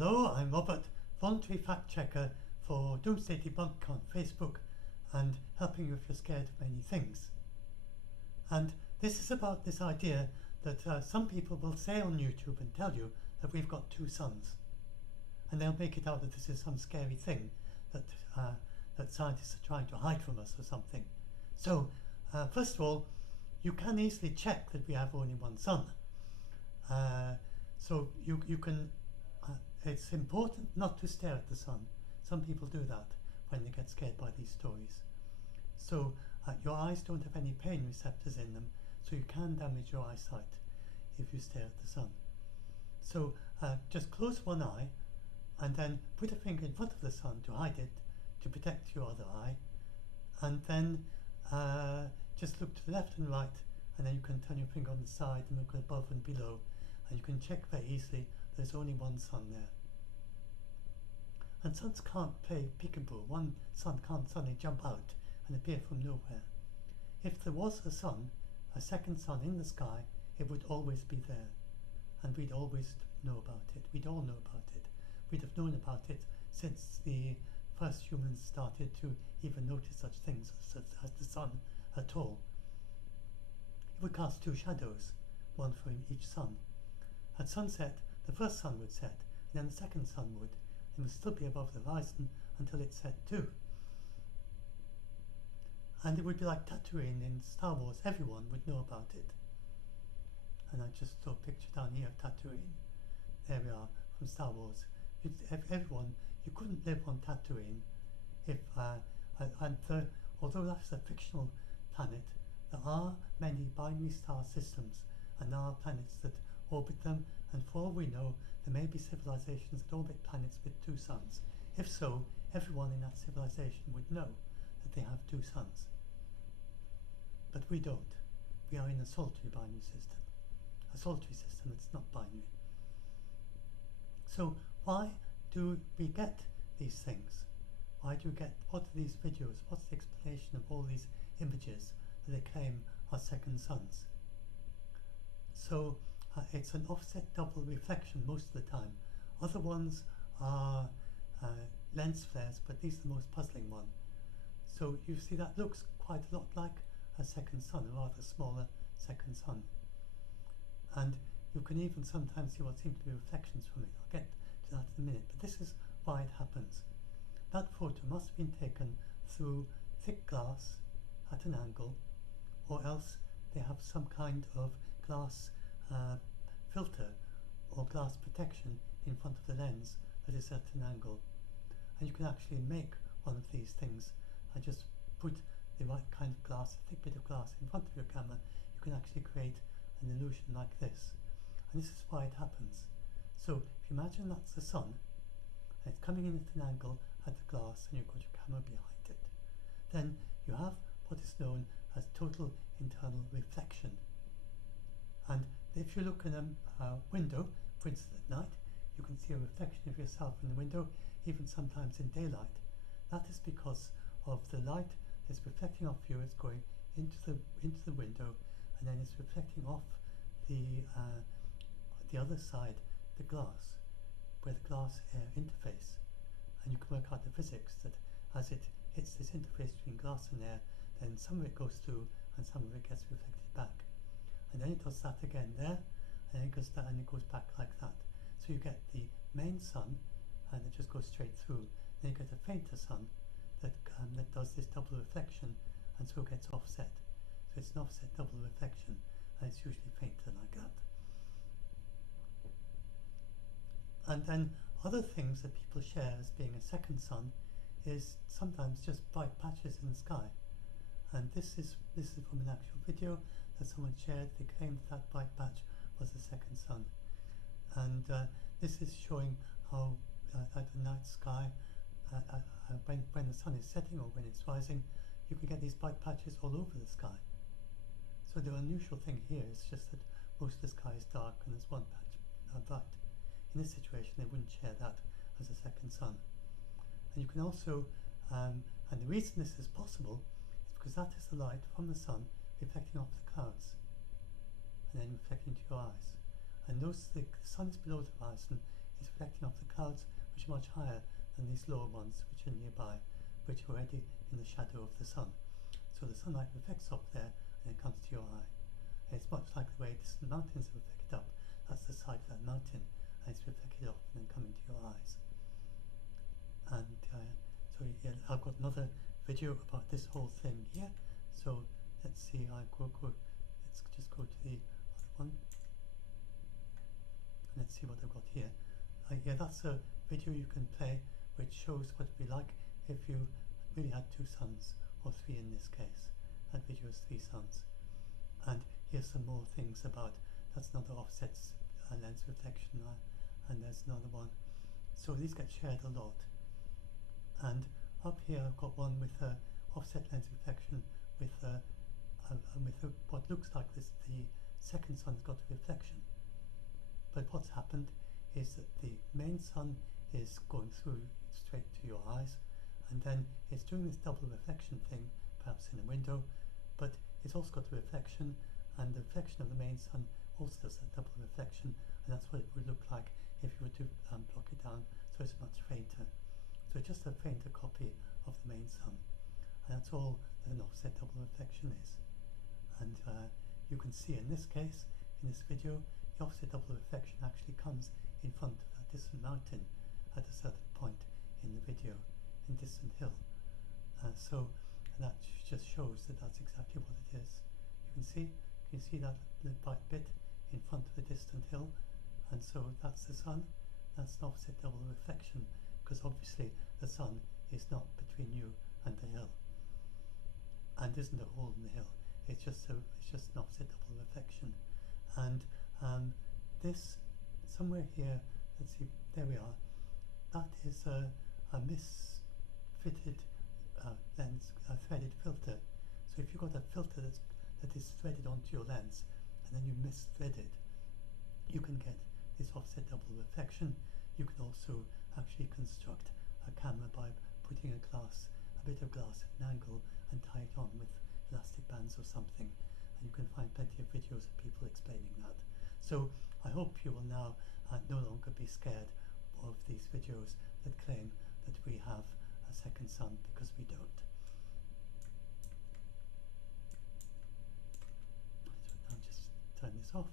Hello, I'm Robert, voluntary fact checker for Doomsday Debunk on Facebook and helping you if you're scared of many things. And this is about this idea that some people will say on YouTube and tell you that we've got two suns. And they'll make it out that this is some scary thing that scientists are trying to hide from us or something. So, first of all, you can easily check that we have only one sun. So you can, it's important not to stare at the sun. Some people do that when they get scared by these stories. So your eyes don't have any pain receptors in them, so you can damage your eyesight if you stare at the sun. So just close one eye and then put a finger in front of the sun to hide it, to protect your other eye, and then just look to the left and right, and then you can turn your finger on the side and look above and below, and you can check very easily there's only one sun there. And suns can't play peekaboo. One sun can't suddenly jump out and appear from nowhere. If there was a sun, a second sun in the sky, it would always be there, and we'd always know about it. We'd all know about it. We'd have known about it since the first humans started to even notice such things as the sun at all. It would cast two shadows, one for each sun. At sunset, the first sun would set, and then the second sun would, and would still be above the horizon until it set too. And it would be like Tatooine in Star Wars. Everyone would know about it. And I just saw a picture down here of Tatooine. There we are, from Star Wars. Everyone, you couldn't live on Tatooine if, although that's a fictional planet, there are many binary star systems, and there are planets that orbit them, and for all we know, there may be civilizations that orbit planets with two suns. If so, everyone in that civilization would know that they have two suns. But we don't. We are in a solitary binary system. A solitary system that's not binary. So why do we get these things? Why do we get, what are these videos? What's the explanation of all these images that they claim are second suns? So it's an offset double reflection most of the time. Other ones are lens flares, but these are the most puzzling one. So you see that looks quite a lot like a second sun, a rather smaller second sun. And you can even sometimes see what seem to be reflections from it. I'll get to that in a minute, but this is why it happens. That photo must have been taken through thick glass at an angle, or else they have some kind of glass filter or glass protection in front of the lens that is at an angle. And you can actually make one of these things. I just put the right kind of glass, a thick bit of glass in front of your camera. You can actually create an illusion like this. And this is why it happens. So if you imagine that's the sun, and it's coming in at an angle at the glass, and you've got your camera behind it, then you have what is known as total internal reflection. And if you look in a window, for instance at night, you can see a reflection of yourself in the window, even sometimes in daylight. That is because of the light that's reflecting off you. It's going into the window, and then it's reflecting off the other side, the glass, where the glass air interface. And you can work out the physics that as it hits this interface between glass and air, then some of it goes through and some of it gets reflected back. And then it does that again there, and it goes that, and it goes back like that. So you get the main sun, and it just goes straight through. Then you get a fainter sun that does this double reflection, and so it gets offset. So it's an offset double reflection, and it's usually fainter like that. And then other things that people share as being a second sun is sometimes just bright patches in the sky. And this is from an actual video that someone shared. They claimed that bright patch was the second sun. And this is showing how at the night sky, when the sun is setting or when it's rising, you can get these bright patches all over the sky. So the unusual thing here is just that most of the sky is dark and there's one patch bright. In this situation, they wouldn't share that as a second sun. And you can also, and the reason this is possible is because that is the light from the sun reflecting off the clouds and then reflecting to your eyes. And notice the sun is below the horizon, is reflecting off the clouds, which are much higher than these lower ones which are nearby, which are already in the shadow of the sun. So the sunlight reflects off there and it comes to your eye. And it's much like the way distant mountains are reflected up. That's the side of that mountain, and it's reflected off and then coming to your eyes. And so yeah, I've got another video about this whole thing here. So let's see, let's just go to the other one. And let's see what I've got here. Yeah, that's a video you can play which shows what it'd be like if you really had two suns, or three in this case. That video is 3 suns. And here's some more things about, that's another offset lens reflection, and there's another one. So these get shared a lot. And up here I've got one with offset lens reflection with what looks like this. The second sun's got a reflection, but what's happened is that the main sun is going through straight to your eyes, and then it's doing this double reflection thing, perhaps in a window, but it's also got a reflection, and the reflection of the main sun also does that double reflection, and that's what it would look like if you were to block it down, so it's much fainter. So just a fainter copy of the main sun, and that's all that an offset double reflection is. And you can see in this case, in this video, the offset double reflection actually comes in front of that distant mountain at a certain point in the video, in Distant Hill. So that just shows that that's exactly what it is. You can see that bright bit in front of the distant hill, and so that's the sun. That's an offset double reflection, because obviously the sun is not between you and the hill, and isn't a hole in the hill. It's just an offset double reflection. And this somewhere here, let's see, there we are. That is a misfitted lens, a threaded filter. So if you've got a filter that is threaded onto your lens, and then you misthread it, you can get this offset double reflection. You can also actually construct a camera by putting a bit of glass at an angle, and tie it on with elastic bands or something, and you can find plenty of videos of people explaining that. So I hope you will now no longer be scared of these videos that claim that we have a second sun, because we don't. So I'll just turn this off.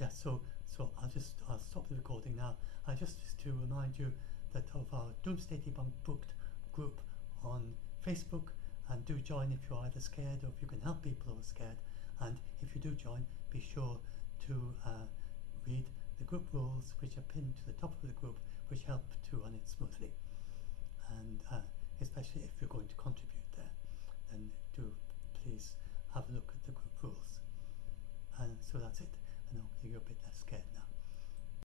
Yeah, so I'll stop the recording now. Just to remind you that of our Doomsday Debunked Booked group on Facebook, and do join if you're either scared or if you can help people who are scared. And if you do join, be sure to read the group rules, which are pinned to the top of the group, which help to run it smoothly. And especially if you're going to contribute there, then do please have a look at the group rules. And so that's it, and hopefully you're a bit less scared now.